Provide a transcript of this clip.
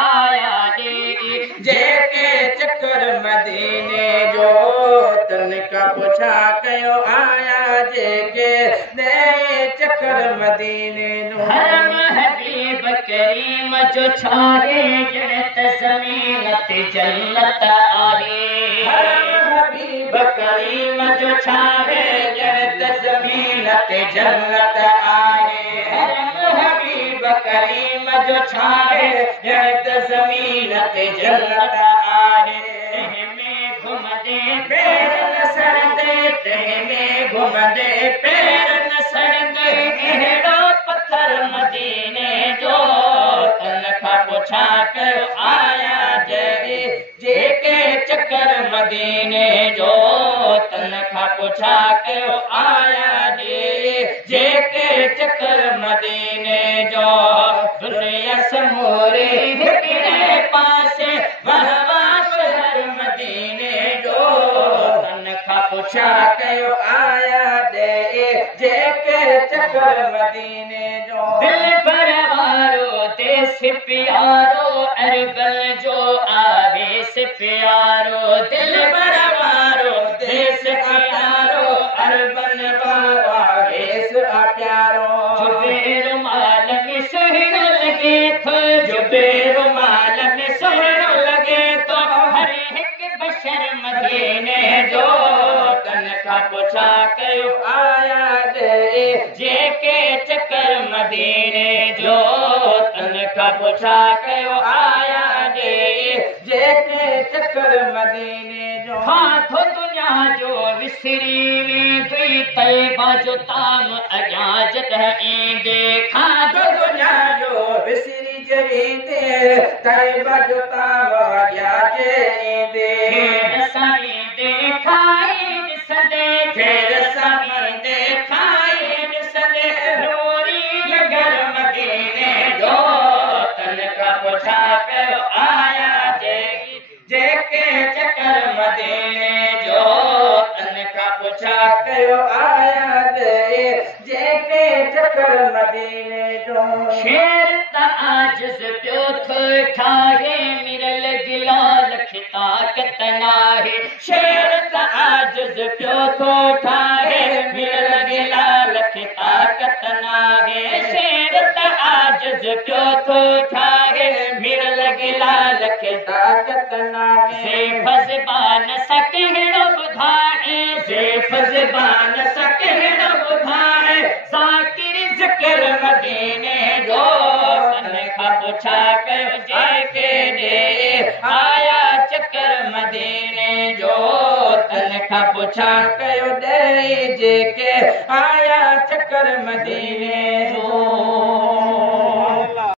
आया दे जेके चक्कर मदीने जो तन का पुछा कयो आया जेके दे चक्कर मदीने जो हरम हबीब करीम जो छाहे जन्नत ज़मीन ते जन्नत आहे हरम हबीब करीम जो छाहे जन्नत ज़मीन ते जन्नत आहे हरम हबीब करीम जो छाहे जन्नत ज़मीन ते जन्नत आहे में घुमदे पैर न सड़दे तंहिं में घुमदे पैर न सड़दे अहिड़ो पत्थर मदीने जो तन खां पुछा कयो आया जॾहिं जेके चक्कर मदीने जो तन खां पुछा कयो आया जेके चक्कर मदीने जो दुनिया समूरी हिकिड़े पासे वहवा शहर मदीने जो तन खां पुछा कयो आया जेके चक्कर मदीने जो दिल भर वारो देश प्यारो अरबल जो आवेश प्यारो दिल भर वारो देश प्यारो अरबल वारो आवेश प्यारो जुबेर माल में सुहिणो लगे थो जुबेर माल में सुहिणो लगे तो हर हिक बशर मदीने जो तन खां पुछा कयो आया जेके चक्कर मदीने जो तन खां पुछा कयो आया जेके चक्कर मदीने जो खाधो दुनिया जो विसरी वेंदी तैबा जो ताम अॻियां जॾहिं ईंदे खाधो दुनिया जो विसरी जरींदे तैबा जो ताम अॻियां जे ईंदे असां ईंदे खाई ॾिसंदे खेर सां ईंदे खाई ॾिसंदे नूरी लॻल मदीने जो तन खां पुछा कयो आया जेके चक्कर मदीने जो तन खां पुछा कयो आया जेके चक्कर मदीने जो शेर त आजिज़ पियो थो ठाहे मिरल गिलाल खे ताक़त नाहे शेर त आजिज़ पियो थो ठाहे मिरल गिलाल खे ताक़त नाहे शेर त आजिज़ पियो थो ठाहे मिरल गिलाल खे ताक़त नाहे ज़ेफ़ ज़बान सां कहिड़ो ॿुधाए ज़ेफ़ ज़बान सां कहिड़ो ॿुधाए ज़ाकिर ज़िक्र मदीने जो तन खां पुछा कयो जेके आया चक्कर मदीने जो तन खां पुछा कयो जेके आया चक्कर मदीने जो